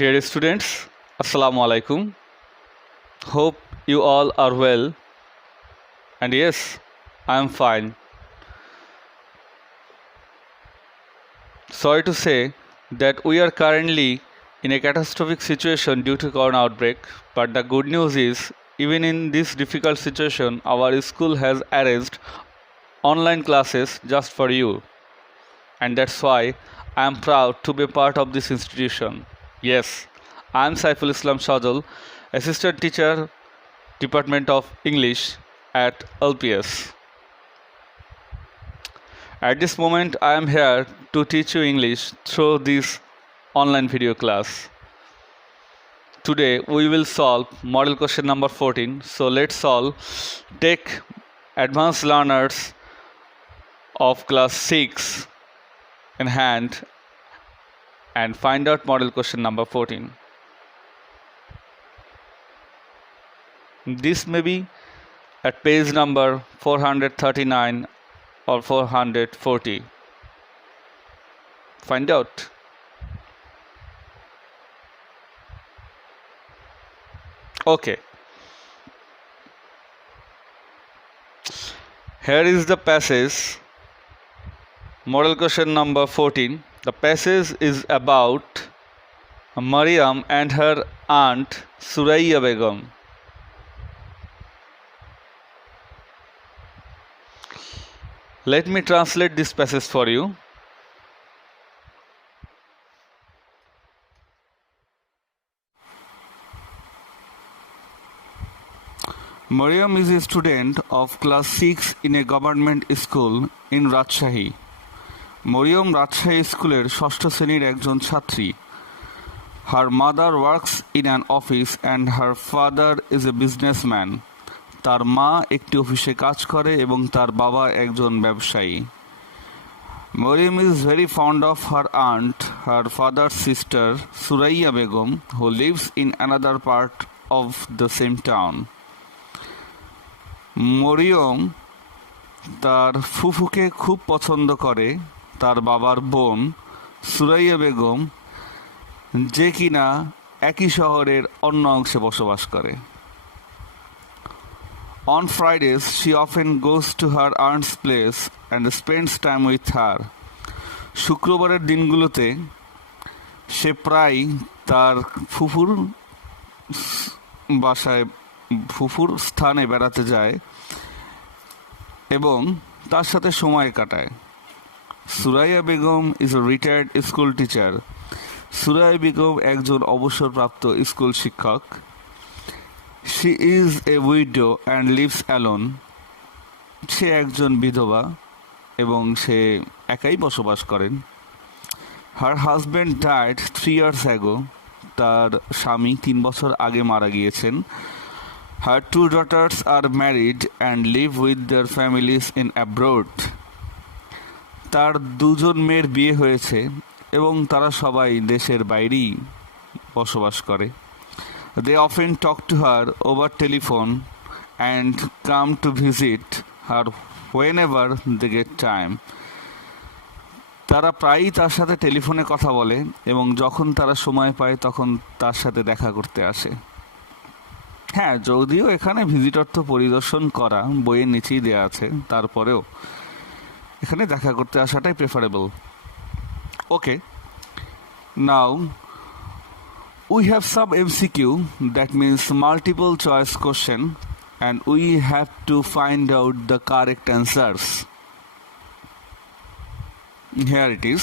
Dear students, Assalamu alaikum. Hope you all are well. And yes, I am fine. Sorry to say that we are currently in a catastrophic situation due to corona outbreak, but the good news is even in this difficult situation, our school has arranged online classes just for you. And that's why I am proud to be part of this institution. Yes, I am Saiful Islam Shajal, Assistant Teacher, Department of English at LPS. At this moment, I am here to teach you English through this online video class. Today, we will solve model question number 14. So let's all take advanced learners of class 6 in hand and find out model question number 14. This may be at page number 439 or 440. Find out. Okay. Here is the passage. Model question number 14. The passage is about Mariam and her aunt Suraiya Begum. Let me translate this passage for you. Mariam is a student of class 6 in a government school in Rajshahi. Mariam Rajshahi স্কুলের ষষ্ঠ শ্রেণীর একজন ছাত্রী. Her mother works in an office and her father is a businessman. তার মা একটি অফিসে কাজ করে এবং তার বাবা একজন ব্যবসায়ী. Mariam is very fond of her aunt, her father's sister, Suraiya Begum, who lives in another part of the same town. Mariam তার ফুফুকে খুব পছন্দ করে, তার বাবার বোন সুরাইয়া বেগম, যে কিনা একই শহরের অন্য অংশে বসবাস করে. On Fridays, she often goes to her aunt's place and spends time with her. শুক্রবারের দিনগুলোতে সে প্রায় তার ফুফুর স্থানে বেড়াতে যায় এবং তার সাথে সময় কাটায়. Suraiya Begum is a retired school teacher. Suraiya Begum একজন অবসরপ্রাপ্ত স্কুল শিক্ষক. She is a widow and lives alone. সে একজন বিধবা এবং সে একাই বসবাস করেন. Her husband died 3 years ago. তার স্বামী 3 বছর আগে মারা গিয়েছেন. Her 2 daughters are married and live with their families in abroad. তার 2 মেয়ের বিয়ে হয়েছে এবং তারা সবাই দেশের বাইরেই বসবাস করে. They often talk to her over telephone and come to visit her whenever they get time. তারা প্রায়ই তার সাথে টেলিফোনে কথা বলে এবং যখন তারা সময় পায় তখন তার সাথে দেখা করতে আসে. হ্যাঁ, যদিও এখানে ভিজিট অর্থ পরিদর্শন করা বইয়ের নিচেই দেওয়া আছে, তারপরেও এখানে দেখা করতে আসাটাই preferable. Okay, now we have some MCQ, that means multiple choice question, and we have to find out the correct answers. Here it is.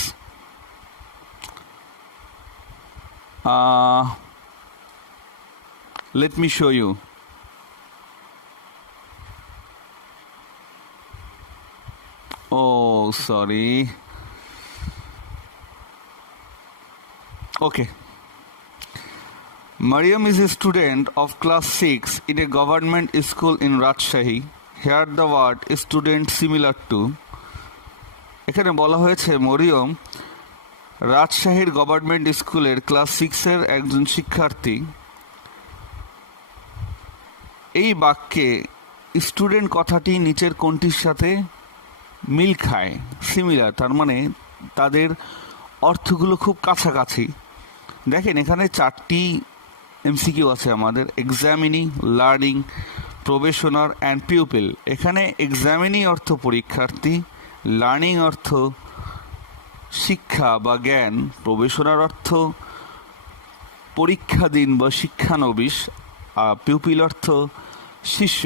Let me show you. Oh, sorry. Okay. Mariam is a student of class 6 in a government school in Rajshahi. Here the word student similar to. এখানে বলা হয়েছে মরিয়ম রাজশাহীর government স্কুলের class 6-এর একজন শিক্ষার্থী. এই বাক্যে student কথাটি নিচের কোনটির সাথে মিল খায়, সিমিলার, তার মানে তাদের অর্থগুলো খুব কাছাকাছি. দেখেন এখানে 4টি এমসিকিউ আছে আমাদের: এক্সামিনি, লার্নিং, প্রবেশনার অ্যান্ড পিউপিল। এখানে এক্সামিনি অর্থ পরীক্ষার্থী, লার্নিং অর্থ শিক্ষা বা জ্ঞান, প্রবেশনার অর্থ পরীক্ষাধীন বা শিক্ষানবিশ, আর পিউপিল অর্থ শিষ্য।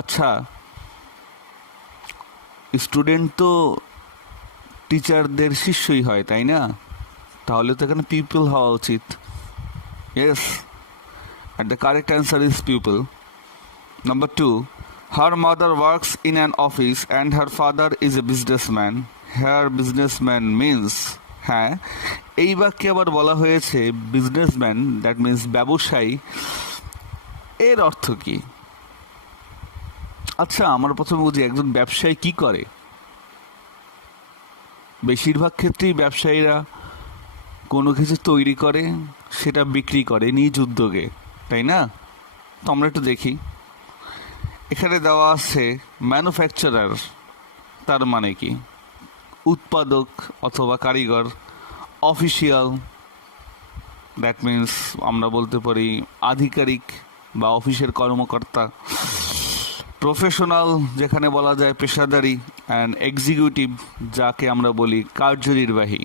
আচ্ছা, স্টুডেন্ট তো টিচারদের শিষ্যই হয়, তাই না? তাহলে তো এখানে পিপল হওয়া উচিত। Yes, and the correct answer is pupil. Number 2, her mother works in an office and her father is a businessman. Her businessman means, হ্যাঁ, এই বাক্যে আবার বলা হয়েছে বিজনেসম্যান, দ্যাট মিন্স ব্যবসায়ী। এর অর্থ কি? আচ্ছা, আমার প্রথমে বুঝি একজন ব্যবসায়ী কি করে। বেশিরভাগ ক্ষেত্রেই ব্যবসায়ীরা কোনো কিছু তৈরি করে, সেটা বিক্রি করে নিজ উদ্যোগে, তাই না? তো আমরা একটু দেখি। এখানে দেওয়া আছে ম্যানুফ্যাকচারার, তার মানে কি? উৎপাদক অথবা কারিগর। অফিসিয়াল, দ্যাট মিন্স আমরা বলতে পারি আধিকারিক বা অফিসের কর্মকর্তা। প্রফেশনাল, যেখানে বলা যায় পেশাদারি। অ্যান্ড এক্সিকিউটিভ, যাকে আমরা বলি কার্যনির্বাহী।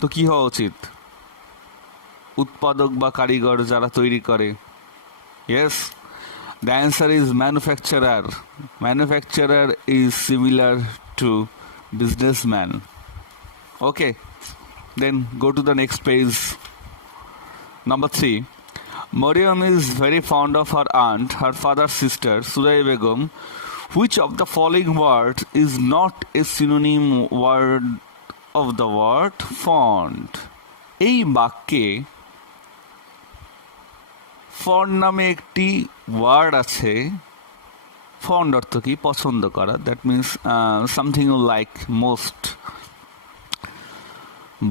তো কি হওয়া উচিত? উৎপাদক বা কারিগর, যারা তৈরি করে। Yes, the answer is manufacturer. Manufacturer is similar to businessman. Okay, then go to the next page. Number 3, Mariam is very fond of her aunt, her father's sister, Suraya Begum. Which of the following words is not a synonym word of the word fond? এই বাক্যে fond নামে একটি word আছে। Fond অর্থ কি? পছন্দ করা, that means something you like most.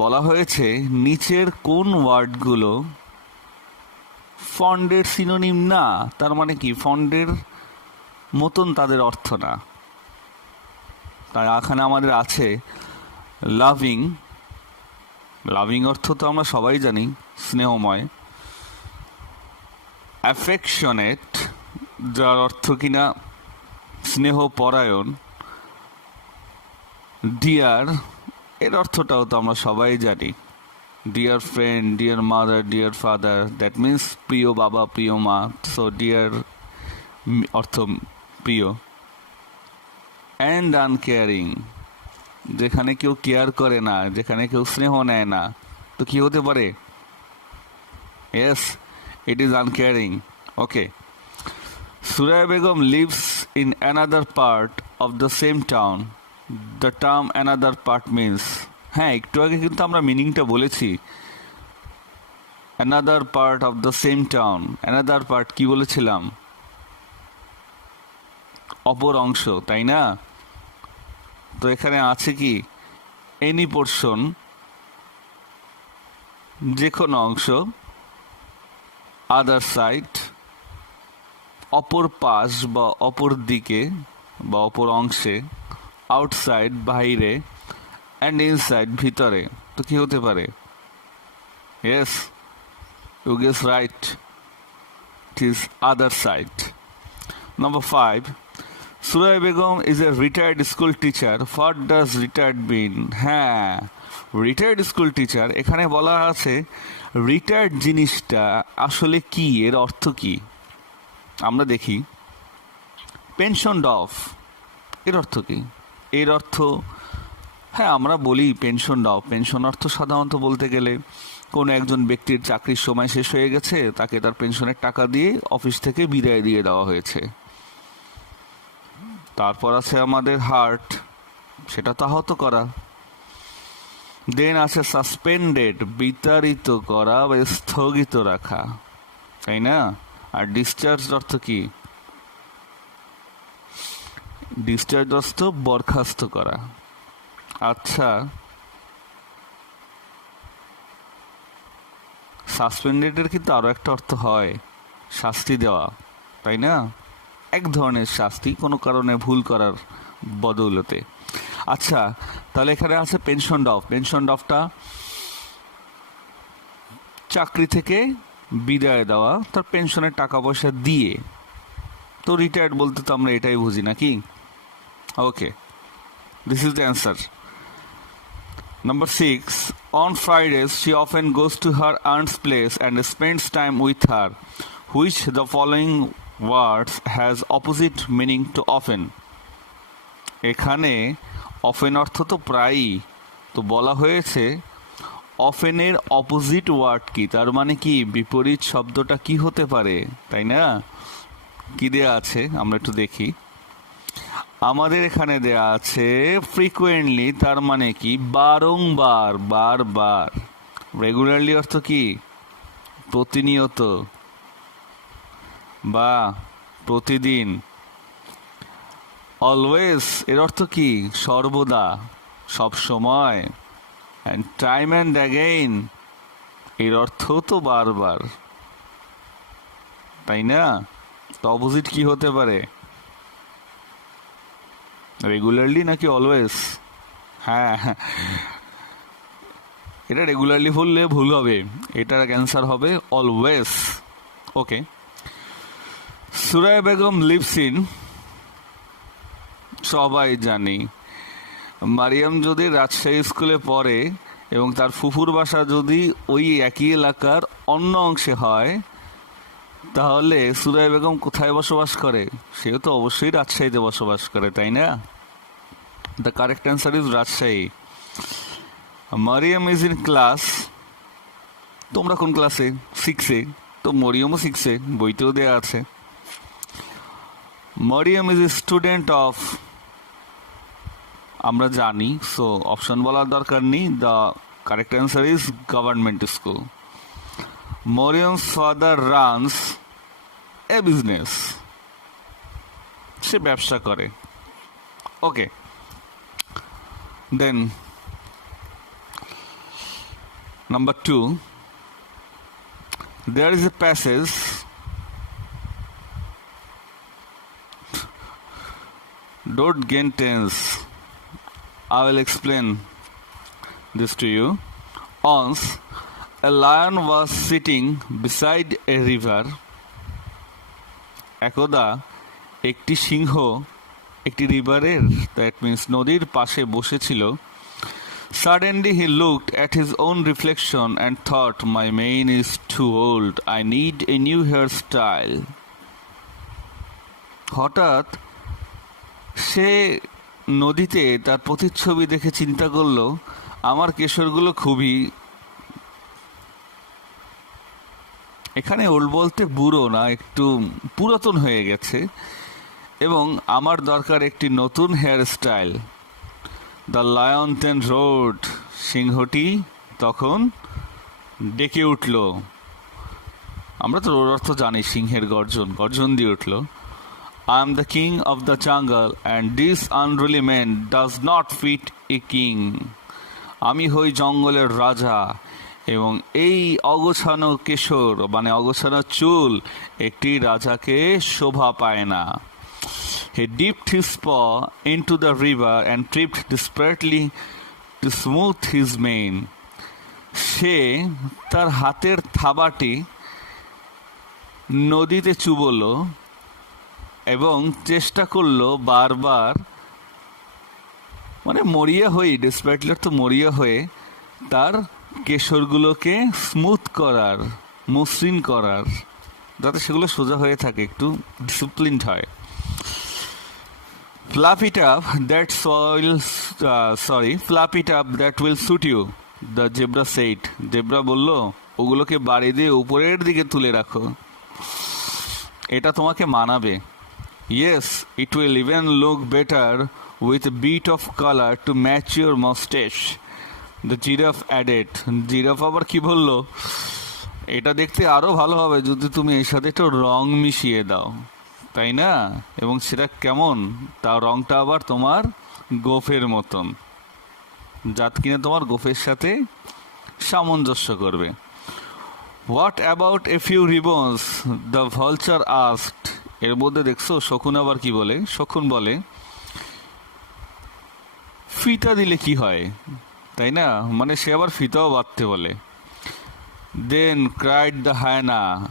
বলা হয়েছে নিচের কোন ওয়ার্ডগুলো ফন্ডের সিনোনিম না। তার মানে কি? ফন্ডের মতন তাদের অর্থ না। তাই এখানে আমাদের আছে লাভিং। লাভিং অর্থ তো আমরা সবাই জানি, স্নেহময়। অ্যাফেকশনেট, যার অর্থ কিনা স্নেহপরায়ণ। ডিয়ার, এর অর্থটাও তো আমরা সবাই জানি, dear friend, deer mother, dear father, that means প্রিয় বাবা, প্রিয় মা। সো ডিয়ার অর্থ প্রিয়। অ্যান্ড আনকেয়ারিং, যেখানে কেউ কেয়ার করে না, যেখানে কেউ স্নেহ নেয় না। তো কি হতে পারে? Yes, it is uncaring. Okay. Suraya Begum lives in another part of the same town. The term another part means, হ্যাঁ, একটু আগে কিন্তু আমরা মিনিংটা বলেছি। another part of the same town, another part কি বলেছিলাম? অপর অংশ, তাই না? তো এখানে আছে কি? এনি পোর্শন, যে কোনো অংশ। আদার সাইড, অপর পাশ বা অপর দিকে বা অপর অংশে। আউটসাইড, বাইরে। অ্যান্ড ইনসাইড, ভিতরে। তো কি হতে পারে? Yes, you guess right, it is other side. Number 5, Suraya Begum is a retired school teacher. What does retired mean? হ্যাঁ, রিটায়ার্ড স্কুল টিচার। এখানে বলা আছে রিটায়ার্ড জিনিসটা আসলে কি, এর অর্থ কি? আমরা দেখি। পেনশনড অফ, এর অর্থ কি? এর অর্থ, হ্যাঁ, আমরা বলি পেনশনড অফ। পেনশন অর্থ সাধারণত বলতে গেলে কোনো একজন ব্যক্তির চাকরির সময় শেষ হয়ে গেছে, তাকে তার পেনশনের টাকা দিয়ে অফিস থেকে বিদায় দিয়ে দেওয়া হয়েছে। তারপর আছে আমাদের হার্ট, সেটা তো আহত করা। দেন আছে সাসপেন্ডেড, বিতাড়িত করা বা স্থগিত রাখা, তাই না? আর ডিসচার্জ অর্থ কি? ডিসচার্জ অর্থ বরখাস্ত করা। আচ্ছা, সাসপেন্ডেডের কিন্তু আরো একটা অর্থ হয় শাস্তি দেওয়া, তাই না? এক ধরনের শাস্তি কোনো কারণে ভুল করার বদৌলতে। আচ্ছা, তাহলে এখানে আছে পেনশন অফ। পেনশন অফটা চাকরি থেকে বিদায় দেওয়া, তার পেনশনের টাকা পয়সা দিয়ে। তো রিটায়ার্ড বলতে তো আমরা এটাই বুঝি নাকি? Okay, this is the answer. Number 6. On Fridays, she often goes to her aunt's place and spends time with her, which the following words has opposite meaning to often. এখানে often অর্থ তো প্রায়ই, তো বলা হয়েছে অফেনের অপোজিট ওয়ার্ড কি, তার মানে কি বিপরীত শব্দটা কি হতে পারে, তাই না? কি দেয়া আছে আমরা একটু দেখি। আমাদের এখানে দেয়া আছে ফ্রিকুয়েন্টলি, তার মানে কি বারংবার, বারবার। রেগুলারলি অর্থ কি প্রতিনিয়ত বা প্রতিদিন। অলওয়েজ এর অর্থ কি সর্বদা, সব সময়। অ্যান্ড টাইম অ্যান্ড অ্যাগেইন এর অর্থ তো বারবার, তাই না? তো অপোজিট কি হতে পারে, রেগুলারলি নাকি অলওয়েজ? হ্যাঁ, এটা রেগুলারলি বললে ভুল হবে, এটার অ্যান্সার হবে always. Okay. Suraiya Begum lives in, সবাই জানি। মারিয়াম যদি রাজশাহী স্কুলে পড়ে এবং তার ফুফুর বাসা যদি ওই একই এলাকার অন্য অংশে হয়, তাহলে সুরাইয়া বেগম কোথায় বসবাস করে? সেও তো অবশ্যই রাজশাহীতে বসবাস করে, তাই না? The correct answer is Rajshahi. Mariam is in class, তোমরা কোন ক্লাসে? 6-এ। তো মরিয়মও 6-এ, বইতেও দেওয়া আছে। Mariam is a student of, আমরা জানি, সো অপশন বলার দরকার নেই। The correct answer is government school. Mariam's father runs a business, সে ব্যবসা করে। Okay, then number 2, there is a passage don't get tense, I will explain this to you. Once a lion was sitting beside a river, একদা একটি সিংহ একটি রিভারের, that means নদীর পাশে বসেছিল। Suddenly he looked at his own reflection and thought, my mane is too old, I need a new hairstyle. হঠাৎ সে নদীতে তার প্রতিচ্ছবি দেখে চিন্তা করলো, আমার কেশরগুলো খুবই, এখানে ওল্ড বলতে বুড়ো না, একটু পুরাতন হয়ে গেছে এবং আমার দরকার একটি নতুন hair style. The lion then roared, সিংহটি তখন ডেকে উঠল। আমরা তো রোড অর্থ জানি সিংহের গর্জন, গর্জন দিয়ে উঠল। I am the king of the jungle and this unruly man does not fit a king. আমি হই জঙ্গলের রাজা এবং এই অগোছানো কেশর মানে অগোছানো চুল একটি রাজাকে শোভা পায় না। He dipped his paw into the river and tripped desperately to smooth his mane. সে তার হাতের থাবাটি নদীতে চুবলো এবং চেষ্টা করলো বারবার, মানে মরিয়া হয়ে, ডেসপারেটলি তো মরিয়া হয়ে তার কেশরগুলোকে স্মুথ করার, মসৃণ করার, যাতে সেগুলো সোজা হয়ে থাকে, একটু ডিসিপ্লিনড হয়। Fluff it up, fluff it up, that will suit you, the zebra said. Zebra বলল, ওগুলোকে বাড়ি দিয়ে উপরের দিকে তুলে রাখো, এটা তোমাকে মানাবে। Yes, it will even look better with a bit of color to match your mustache, the giraffe added. Giraffe আবার কি বলল, এটা দেখতে আরো ভালো হবে যদি তুমি এর সাথে একটু রং মিশিয়ে দাও, তাই না? এবং সেটা কেমন, তার রংটা আবার তোমার গোফের মতন, যাত কিনা তোমার গোফের সাথে সামঞ্জস্য করবে। What about a few ribbons, the vulture asked. এর মধ্যে দেখছো শকুন আবার কি বলে, শকুন বলে ফিতা দিলে কি হয়, তাই না? মানে সে আবার ফিতাও বাঁধতে বলে। Then cried the hyena,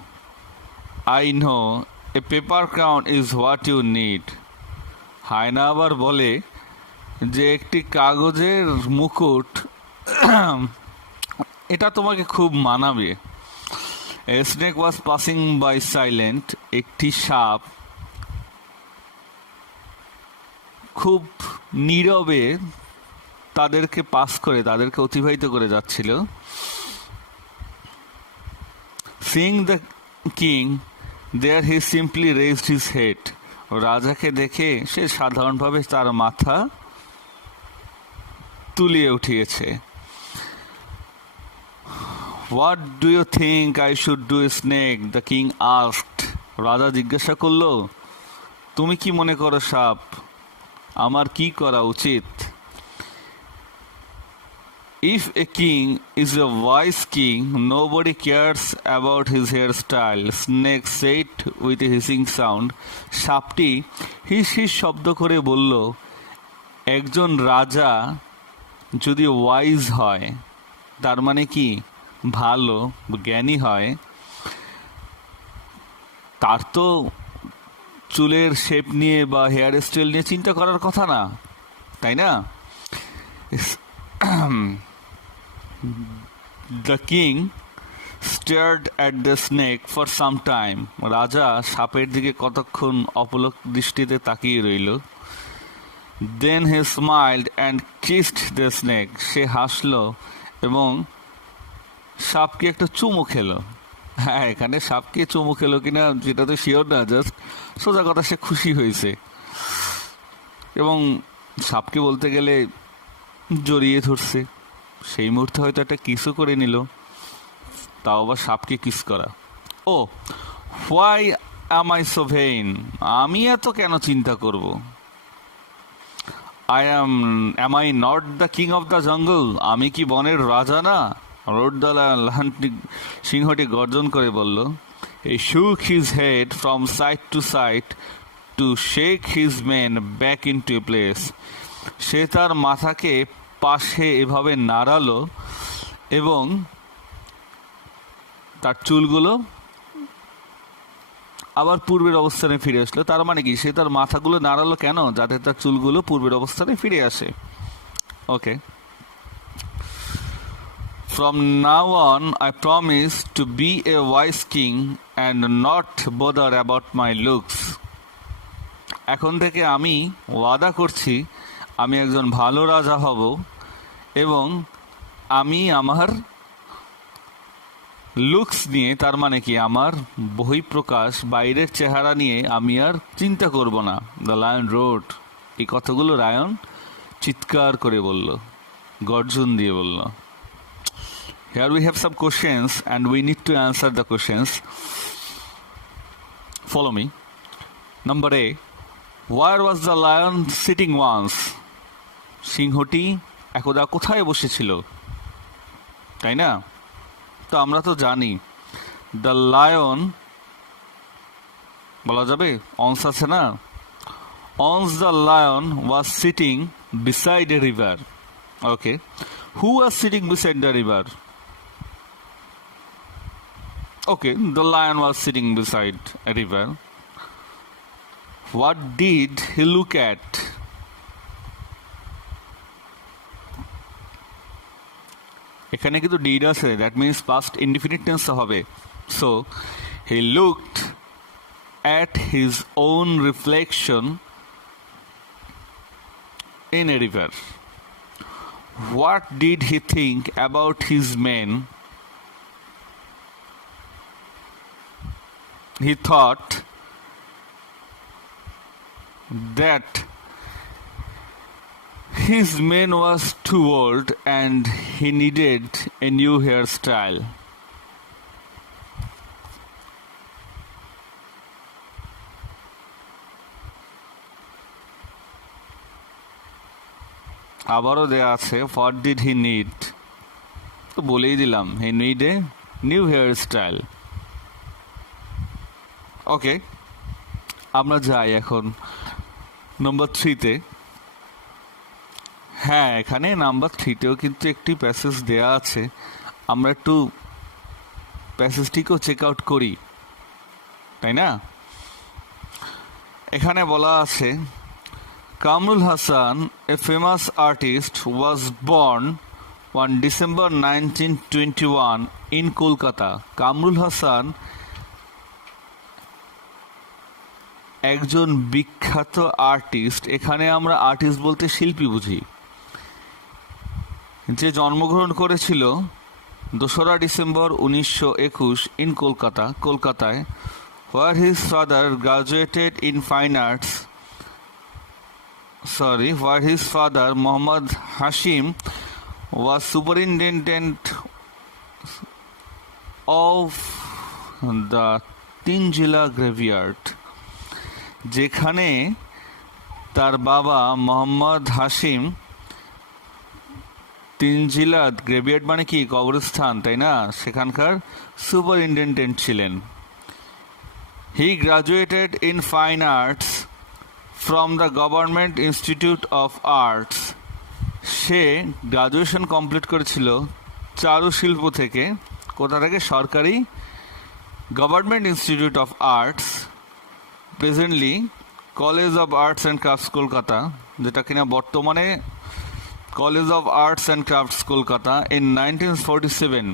I know, a paper crown is what you need. হায়না আবার বলে যে একটি কাগজের মুকুট এটা তোমাকে খুব মানাবে। A snake was passing by silent. একটি সাপ খুব নীরবে তাদেরকে পাস করে, তাদেরকে অতিবাহিত করে যাচ্ছিল। Seeing the king, there he simply raised his head. রাজাকে দেখে সে সাধারণভাবে তার মাথা তুলিয়ে উঠিয়েছে। What do you think I should do, snake? The king asked. রাজা জিজ্ঞাসা করলো, তুমি কি মনে করো সাপ, আমার কি করা উচিত? If a king is a wise king, nobody cares about his hairstyle, snake said with a hissing sound. সাপটি হিস হিস শব্দ করে বলল, একজন রাজা যদি ওয়াইজ হয়, তার মানে কি ভালো জ্ঞানী হয়, তার তো চুলের শেপ নিয়ে বা হেয়ার স্টাইল নিয়ে চিন্তা করার কথা না, তাই না? The king stared at the snake for some time. রাজা সাপের দিকে কতক্ষণ অপলক দৃষ্টিতে তাকিয়ে রইল। Then he smiled and kissed the snake. সে হাসলো এবং সাপকে একটা চুমু খেলো। হ্যাঁ, এখানে সাপকে চুমু খেলো কিনা যেটা তো শিওর না, জাস্ট সোজা কথা সে খুশি হয়েছে এবং সাপকে বলতে গেলে জড়িয়ে ধরছে। সেই মুহূর্তে হয়তো একটা কিসও করে নিল, তাও আবার সাপকে কিস করা। Oh why am I so vain, আমি এত কেন চিন্তা করব? Am I not the king of the jungle, আমি কি বনের রাজা না? রোডদালা সিংহটি গর্জন করে বলল। He shook his head from side to side to shake his mane back into place. সে তার মাথাকে পাশে এভাবে নাড়ালো এবং তার চুলগুলো আবার পূর্বের অবস্থানে ফিরে আসলো। তার মানে কি, সে তার মাথাগুলো নাড়ালো কেন? যাতে তার চুলগুলো পূর্বের অবস্থানে ফিরে আসে। ওকে, From now on, I promise to be a wise king and not bother about my looks. এখন থেকে আমি ওয়াদা করছি আমি একজন ভালো রাজা হব এবং আমি আমার লুকস নিয়ে, তার মানে কি আমার বহিঃপ্রকাশ বাইরের চেহারা নিয়ে আমি আর চিন্তা করব না। দ্য লায়ন রোড, এই কথাগুলো রায়ন চিৎকার করে বলল, গর্জন দিয়ে বলল। Here we have some questions and we need to answer the questions. Follow me. Number A. Where was the lion sitting once? সিংহটি একদা কোথায় বসেছিল, তাই না? তো আমরা তো জানি দ্য লায়ন বলা যাবে, অনস আছে না, once the lion was sitting beside a river. Okay, who was sitting beside the river? Okay, the lion was sitting beside a river. What did he look at? এখানে কিন্তু did আছে, that means past indefinite tense হবে। So, he looked at his own reflection in a river. What did he think about his men? He thought that his mane was too old and he needed a new hairstyle. আবারও দেয়া আছে what did he need, তো বলেই দিলাম he need a new hairstyle. ওকে, আমরা যাই এখন number 3-তে। হ্যাঁ, এখানে নাম্বার 3-তেও কিন্তু একটি প্যাসেজ দেয়া আছে, আমরা একটু প্যাসেজটিকেও চেক আউট করি, তাই না? এখানে বলা আছে Kamrul Hasan, a famous artist, was born on December 1921 in Kolkata. Kamrul Hasan একজন বিখ্যাত আর্টিস্ট। এখানে আমরা আর্টিস্ট বলতে শিল্পী বুঝি, যে জন্মগ্রহণ করেছিল 2রা ডিসেম্বর 1921 ইন কলকাতায়, where his father graduated in fine arts. Where his father Muhammad Hashim was superintendent of the Tinjila graveyard. যেখানে তার বাবা মোহাম্মদ হাশিম তিনজিলা গ্রেভিয়ার্ড মানে কি কবরস্থান, তাই না, সেখানকার সুপারিনটেন্ডেন্ট ছিলেন। He graduated in fine arts from the government institute of arts. সে গ্রাজুয়েশন কমপ্লিট করেছিল চারুশিল্প থেকে। কোথা থেকে? সরকারি government institute of arts, presently college of arts and crafts Kolkata, যেটা কিনা বর্তমানে college of arts and crafts Kolkata, in 1947,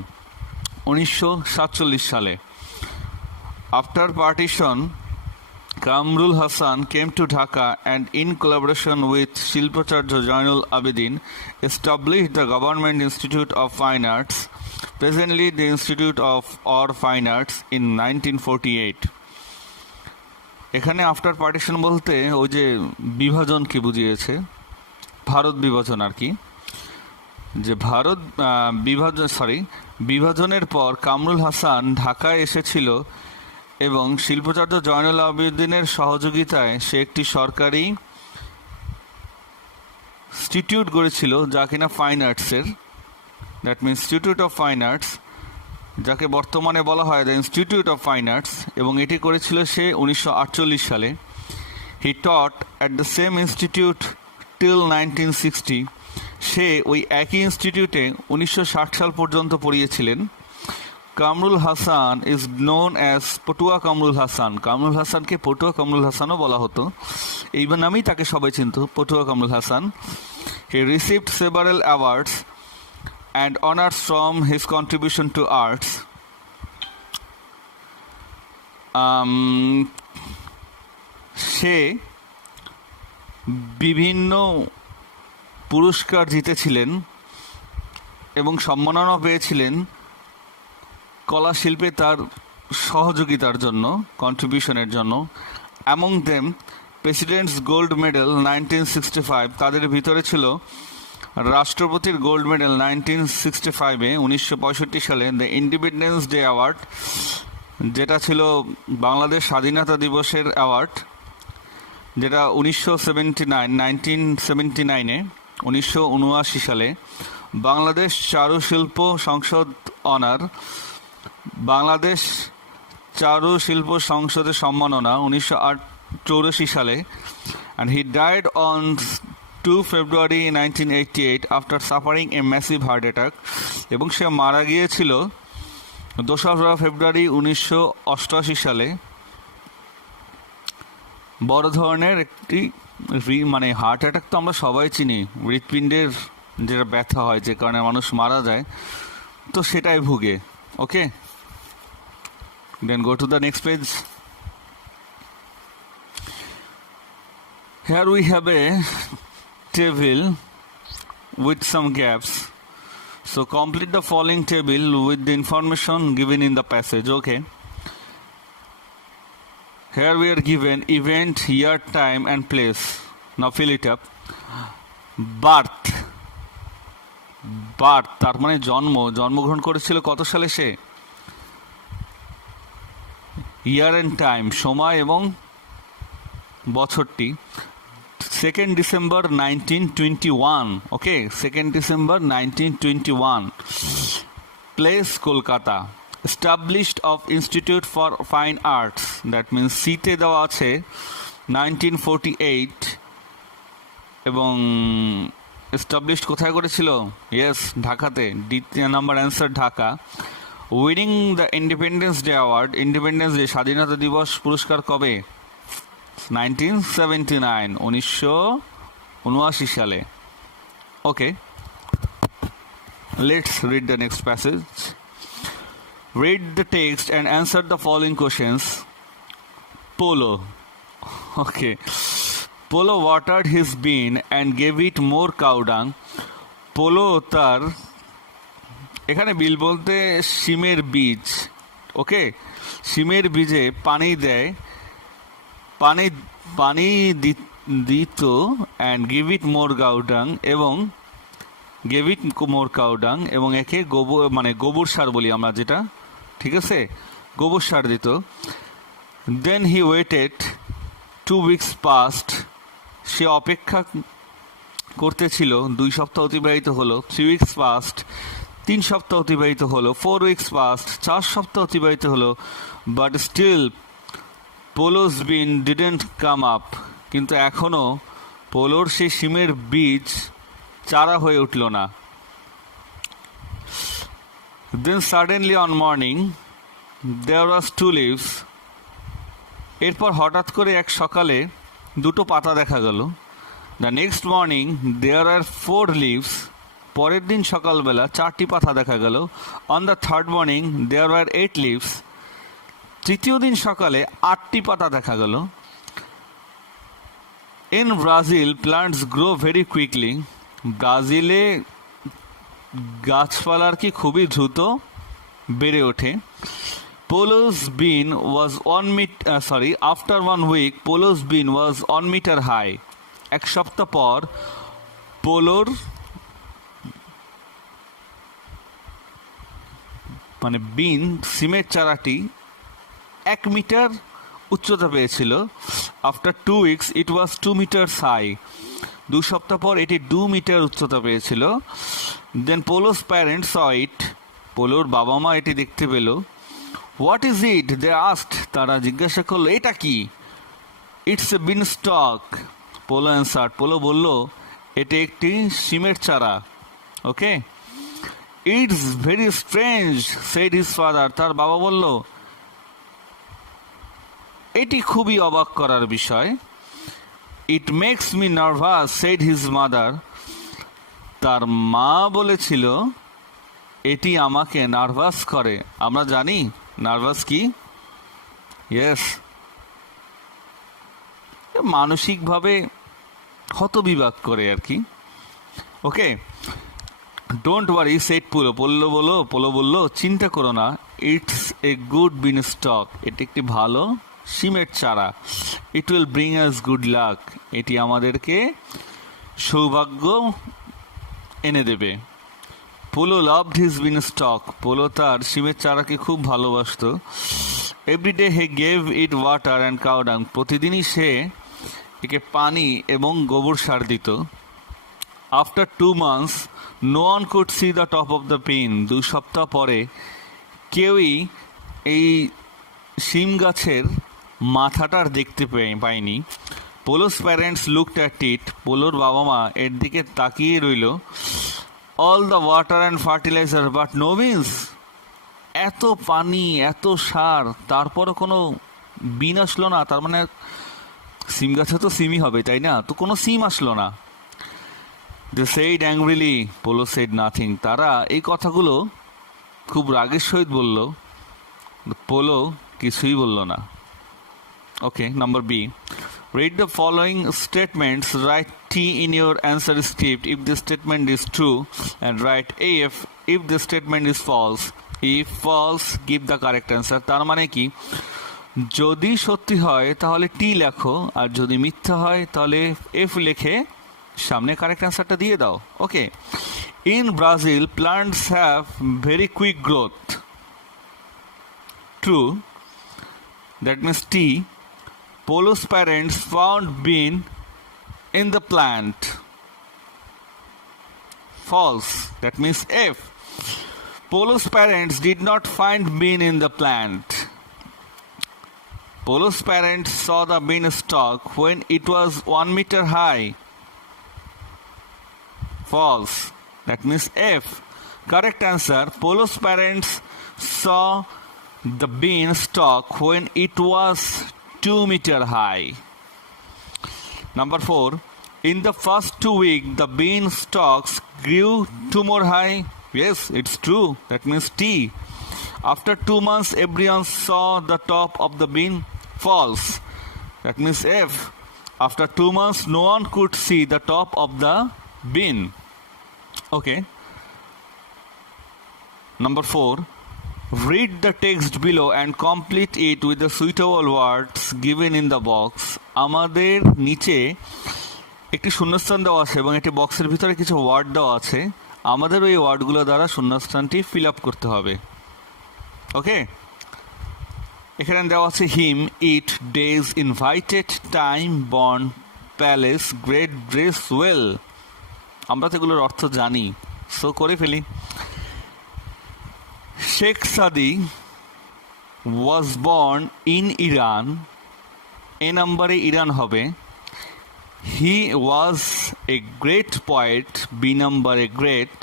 1947 সালে। After partition, Kamrul Hassan came to Dhaka and in collaboration with Shilpacharya Jainul Abidin established the Government Institute of Fine Arts, presently the Institute of Fine Arts, in 1948. এখানে after partition বলতে ওই যে বিভাজনকে বুঝিয়েছে, ভারত বিভাজন আর কি, যে বিভাজনের পর কামরুল হাসান ঢাকায় এসেছিল এবং শিল্পাচার্য জয়নুল আবেদিনের সহযোগিতায় সে একটি সরকারি ইনস্টিটিউট গড়েছিল, যা কিনা ফাইন আর্টসের, that means institute of fine arts, যাকে বর্তমানে বলা হয় the institute of fine arts, এবং এটি করেছিল সে 1948 সালে। He taught at the same institute till 1960। সে ওই একই ইনস্টিটিউটে 1960 সাল পর্যন্ত পড়িয়েছিলেন। Kamrul Hasan is known as Patua Kamrul Hasan. Kamrul হাসানকে পটুয়া কামরুল হাসানও বলা হতো, এইবার নামেই তাকে সবাই চিনত, Patua Kamrul Hasan. He received several awards and honours from his contribution to arts. সে বিভিন্ন পুরস্কার জিতেছিলেন এবং সম্মাননা পেয়েছিলেন কলা শিল্পে তার সহযোগিতার জন্য, কন্ট্রিবিউশনের জন্য। Among them presidents gold medal 1965, তাদের ভিতরে ছিল রাষ্ট্রপতির গোল্ড মেডেল 1965-এ, 1965 সালে, দ্য ইন্ডিপেন্ডেন্স ডে অ্যাওয়ার্ড, যেটা ছিল বাংলাদেশ স্বাধীনতা দিবসের অ্যাওয়ার্ড, যেটা 1979-এ, 1979 সালে, বাংলাদেশ চারুশিল্প সংসদ অনার, বাংলাদেশ চারুশিল্প সংসদের সম্মাননা 1984 সালে, and he died on 2 February 1988 after suffering a massive heart attack, এবং সে মারা গিয়েছিল 2 ফেব্রুয়ারি 1988 সালে বড় ধরনের একটি মানে হার্ট অ্যাটাক তো আমরা সবাই চিনি, হৃৎপিণ্ডের যেটা ব্যথা হয়, যে কারণে মানুষ মারা যায়, তো সেটাই ভুগে। ওকে, then go to the next page. Here we have a table with some gaps, so complete the following table with the information given in the passage. Okay, here we are given event, year, time and place. Now fill it up. Birth, তার মানে জন্মগ্রহণ করেছিল কত সালে সে? ইয়ার and time, সময় এবং বছরটি, 2 December 1921। Okay, 2 December 1921। Place Kolkata. Established of institute for fine arts, that means সিতে দেওয়া আছে 1948, এবং এস্টাবলিশড কোথায় করেছিল? ইয়েস, ঢাকাতে। দ্বিতীয় number answer Dhaka. Winning the independence day award, independence day স্বাধীনতা দিবস পুরস্কার কবে? 1979, 1979 সালে। Okay, let's read the next passage. Read the text and answer the following questions. Polo. Okay. Polo watered his bean and gave it more cow dung. Polo তার, এখানে বিল বলতে শিমের বীজ, ওকে, শিমের বীজে পানি দেয়, পানি পানি দিত and give it more cow ডাং, এবং গেভ ইট মোর কাউ ডাং, এবং একে গোবর, মানে গোবর সার বলি আমরা যেটা, ঠিক আছে, গোবর সার দিত। দেন হি ওয়েটেড 2 weeks পাস্ট, সে অপেক্ষা করতেছিল, 2 সপ্তাহ অতিবাহিত হলো। 3 weeks পাস্ট, 3 সপ্তাহ অতিবাহিত হলো। 4 weeks পাস্ট, 4 সপ্তাহ অতিবাহিত হলো। But still Polo's bean didn't come up, কিন্তু এখনও পোলোর সেই শিমের বীজ চারা হয়ে উঠল না। Then suddenly on morning there was 2 leaves, এরপর হঠাৎ করে এক সকালে 2টো পাতা দেখা গেল। The next morning there are 4 leaves, পরের দিন সকালবেলা 4টি পাতা দেখা গেল। On the third morning there are 8 leaves, তৃতীয় দিন সকালে 8টি পাতা দেখা গেল। In Brazil plants grow very quickly, ব্রাজিলে গাছপালা আর কি খুবই দ্রুত বেড়ে ওঠে। Polo's bean was after 1 week Polo's bean was 1 meter high, 1 সপ্তাহ পর পোলোর মানে বিন সিমের চারাটি 1 মিটার উচ্চতা পেয়েছিল। আফটার 2 weeks ইট ওয়াজ 2 meters হাই, 2 সপ্তাহ পর এটি 2 মিটার উচ্চতা পেয়েছিল। দেন পোলোস প্যারেন্টস স ইট, পোলোর বাবা মা এটি দেখতে পেল। What is it they asked, তারা জিজ্ঞাসা করলো এটা কি? It's a bean stalk, Polo answered, Polo বলল এটি একটি শিমের চারা। Okay, it's very strange said his father, তার বাবা বলল এটি খুবই অবাক করার বিষয়। It makes me nervous said his mother, তার মা বলেছিল এটি আমাকে নার্ভাস করে। আমরা জানি নার্ভাস কি? ইয়েস, মানসিকভাবে হতবিভাগ করে আর কি। Okay, don't worry said Polo, Polo বলল চিন্তা করো না, it's a good bean stalk, এটি একটি ভালো শিমের চারা। It will bring us good luck, এটি আমাদেরকে সৌভাগ্য এনে দেবে। Polo loved his bean stalk, Polo তার শিমের চারাকে খুব ভালোবাসত। Everyday he gave it water and cow dung, প্রতিদিনই সে একে পানি এবং গোবর সার দিত। After 2 months no one could see the top of the pin, 2 সপ্তাহ পরে কেউই এই শিম গাছের মাথাটার দেখতে পায়নি। Polo's parents looked at it, পোলোর বাবা মা এর দিকে তাকিয়ে রইল। All the water and fertiliser but no beans, এত পানি এত সার তারপরও কোনো বিন আসলো না, তার মানে সিম গাছে তো সিমই হবে তাই না, তো কোনো সিম আসলো না। They said angrily, Polo said nothing, তারা এই কথাগুলো খুব রাগের সহিত বলল, পোলো কিছুই বলল না। Okay, number B, read the following statements, write T in your answer script if the statement is true and write AF if the statement is false. If false, give the correct answer. তার মানে কি, যদি সত্যি হয় তাহলে টি লেখো, আর যদি মিথ্যা হয় তাহলে এফ লিখে সামনে কারেক্ট অ্যান্সারটা দিয়ে দাও। Okay, in Brazil plants have very quick growth, true, that means T. Polo's parents found bean in the plant, false, that means F. Polo's parents did not find bean in the plant. Polo's parents saw the beanstalk when it was 1 meter high, false, that means F. Correct answer, Polo's parents saw the beanstalk when it was 2 meters high. Number 4. In the first 2 weeks, the beanstalks grew 2 more high. Yes, it's true. That means T. After 2 months, everyone saw the top of the bean. False. That means F. After 2 months, no one could see the top of the bean. Okay. Number 4. Read the text below and complete it with the suitable words given in the box. আমাদের নিচে একটি শূন্যস্থান দেওয়া আছে এবং একটি বক্সের ভিতরে কিছু ওয়ার্ড দেওয়া আছে, আমাদের ওই ওয়ার্ডগুলো দ্বারা শূন্যস্থানটি ফিল আপ করতে হবে। ওকে, এখানে দেওয়া আছে him, it, days, invited, time, bond, palace, great, dress, well. আমরা তো এগুলোর অর্থ জানি, সো করে ফেলি। Sheikh Saadi was born in Iran. A নাম্বারে ইরান হবে। He was a great poet, B নাম্বারে great.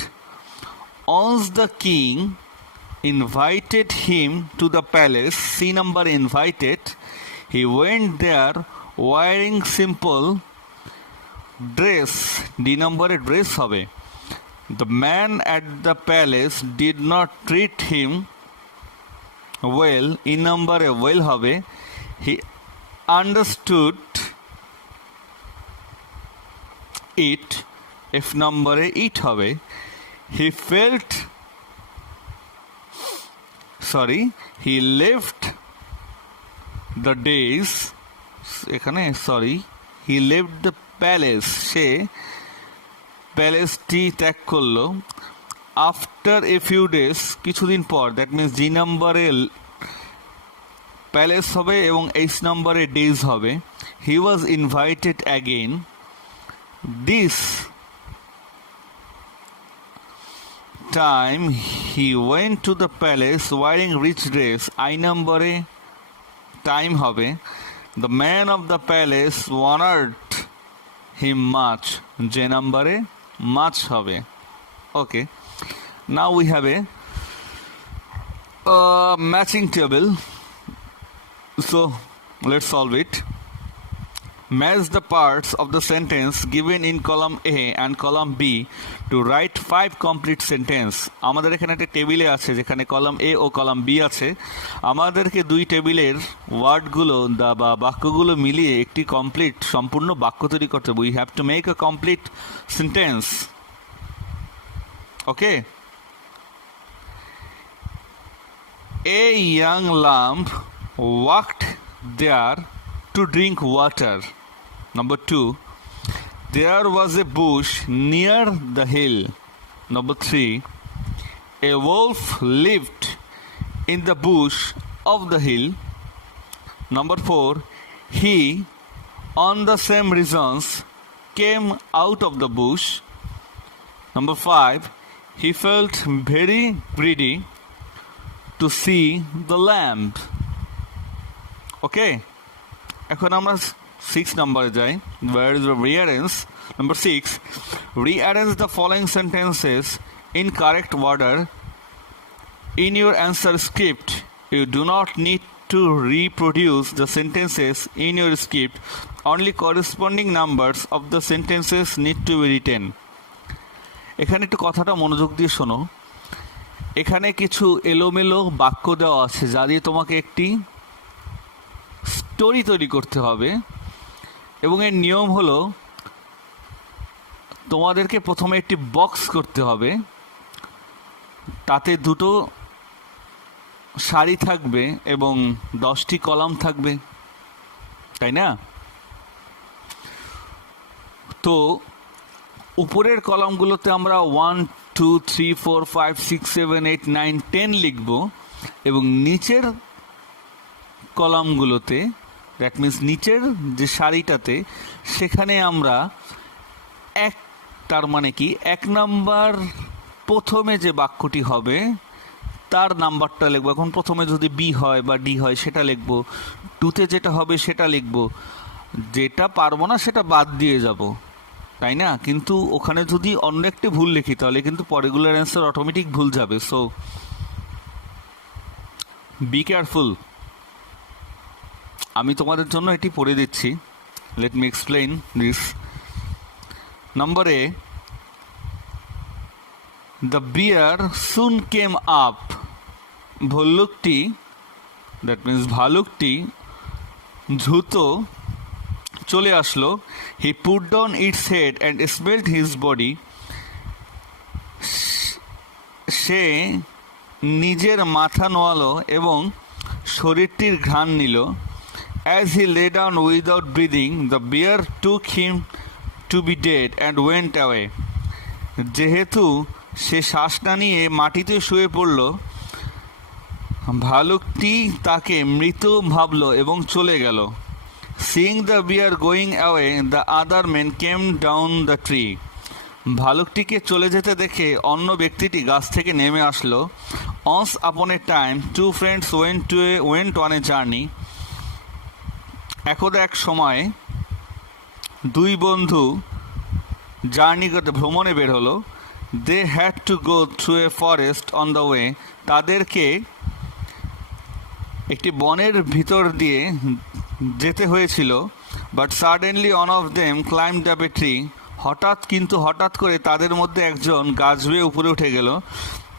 Once the king invited him to the palace, C number invited. He went there wearing simple dress, D number dress hobe. The man at the palace did not treat him well, E number well hobe. He understood it, F number it hobe. He left the days, এখানে he left the palace, সে প্যালেসটি ত্যাগ করলো। After a few days, কিছুদিন পর, that means জি নাম্বারে palace হবে এবং H নাম্বারে days হবে। He was invited again. This time he went to the palace wearing rich dress, I number time hobe. The man of the palace honored him much, J number much hobe. Okay, now we have a matching table, so let's solve it. Match the parts of the sentence given in column A and column B to write 5 complete sentence. আমাদের এখানে একটা টেবিলে আছে যেখানে column A ও column B আছে। আমাদেরকে দুই টেবিলের ওয়ার্ডগুলো বা বাক্যগুলো মিলিয়ে একটি কমপ্লিট সম্পূর্ণ বাক্য তৈরি করতে হবে। We have to make a complete sentence. Okay. A young lamb walked there to drink water. Number 2, there was a bush near the hill. Number 3, a wolf lived in the bush of the hill. Number 4, he, on the same reasons, came out of the bush. Number 5, he felt very greedy to see the lamb. Okay. এখন আমরা 6 নম্বরে যাই। Where is the rearrange? Number 6, rearrange the following sentences in correct order. In your answer script, you do not need to reproduce the sentences in your script. Only corresponding numbers of the sentences need to be written. এখানে একটু কথাটা মনোযোগ দিয়ে শোনো। এখানে কিছু এলোমেলো বাক্য দেওয়া আছে যা দিয়ে তোমাকে একটি স্টোরি তৈরি করতে হবে এবং এর নিয়ম হলো তোমাদেরকে প্রথমে একটি বক্স করতে হবে, তাতে দুটো সারি থাকবে এবং 10টি কলাম থাকবে, তাই না? তো উপরের কলামগুলোতে আমরা 1 2 3 4 5 6 7 8 9 10 লিখব এবং নিচের কলামগুলোতে, দ্যাট মিনস নিচের যে সারিটাতে, সেখানে আমরা তার মানে কি 1 নাম্বার প্রথমে যে বাক্যটি হবে তার নাম্বারটা লিখবো। এখন প্রথমে যদি বি হয় বা ডি হয় সেটা লিখবো, 2তে যেটা হবে সেটা লিখবো, যেটা পারবো না সেটা বাদ দিয়ে যাব, তাই না? কিন্তু ওখানে যদি অন্য একটি ভুল লিখি তাহলে কিন্তু পরেগুলোর অ্যান্সার অটোমেটিক ভুল যাবে। So be careful. আমি তোমাদের জন্য এটি পড়ে দিচ্ছি। Let me explain this. Number A, the bear soon came up. ভল্লুকটি, দ্যাট মিন্স ভালুকটি, দ্রুত চলে আসলো। He put down its head and smelled his body. সে নিজের মাথা নোয়ালো এবং শরীরটির ঘ্রাণ নিল। As he lay down without breathing, the bear took him to be dead and went away. যেহেতু সে শ্বাস না নিয়ে মাটিতে শুয়ে পড়ল, ভালুকটি তাকে মৃত ভাবল এবং চলে গেল। Seeing the bear going away, the other men came down the tree. ভালুকটিকে চলে যেতে দেখে অন্য ব্যক্তিটি গাছ থেকে নেমে আসলো। অনস আপন এ time to friends went on a journey. একদা এক সময় দুই বন্ধু জার্নি করতে, ভ্রমণে বের হলো। They had to go through a forest on the way. তাদেরকে একটি বনের ভিতর দিয়ে যেতে হয়েছিল। But suddenly one of them climbed up a tree. হঠাৎ করে তাদের মধ্যে একজন গাছ বেয়ে উপরে উঠে গেল।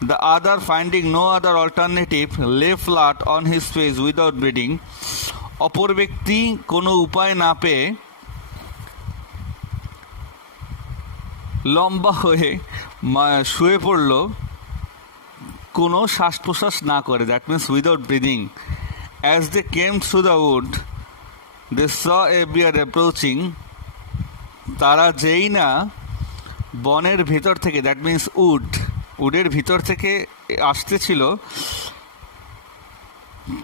The other finding no other alternative lay flat on his face without breathing. অপর ব্যক্তি কোনো উপায় না পেয়ে লম্বা হয়ে শুয়ে পড়ল, কোনো শ্বাস প্রশ্বাস না করে, that means without breathing. As they came through the wood they saw a bear approaching. তারা যেই না বনের ভেতর থেকে, দ্যাট মিন্স উডের ভিতর থেকে আসতেছিল,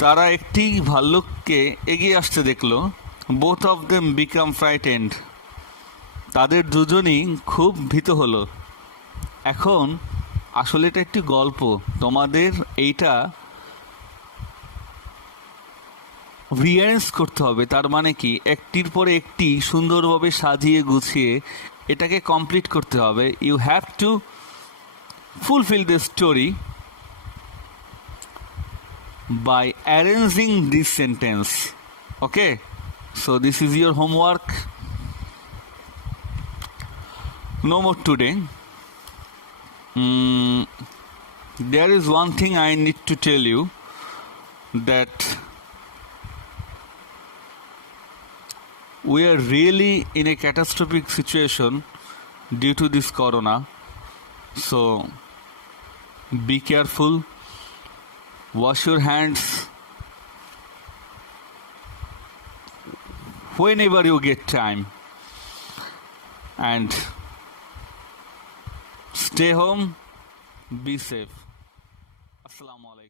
তারা একটি ভাল্লুককে এগিয়ে আসতে দেখলো। Both of them become frightened. তাদের দুজনই খুব ভীত হলো। এখন আসলে এটা একটি গল্প, তোমাদের এইটা রিয়ারেঞ্জ করতে হবে। তার মানে কি, একটির পরে একটি সুন্দরভাবে সাজিয়ে গুছিয়ে এটাকে কমপ্লিট করতে হবে। You have to fulfil this story by arranging this sentence. Okay, so this is your homework. No more today. There is one thing I need to tell you, that we are really in a catastrophic situation due to this corona. So be careful. Wash your hands whenever you get time, and stay home, be safe. Assalamu alaikum.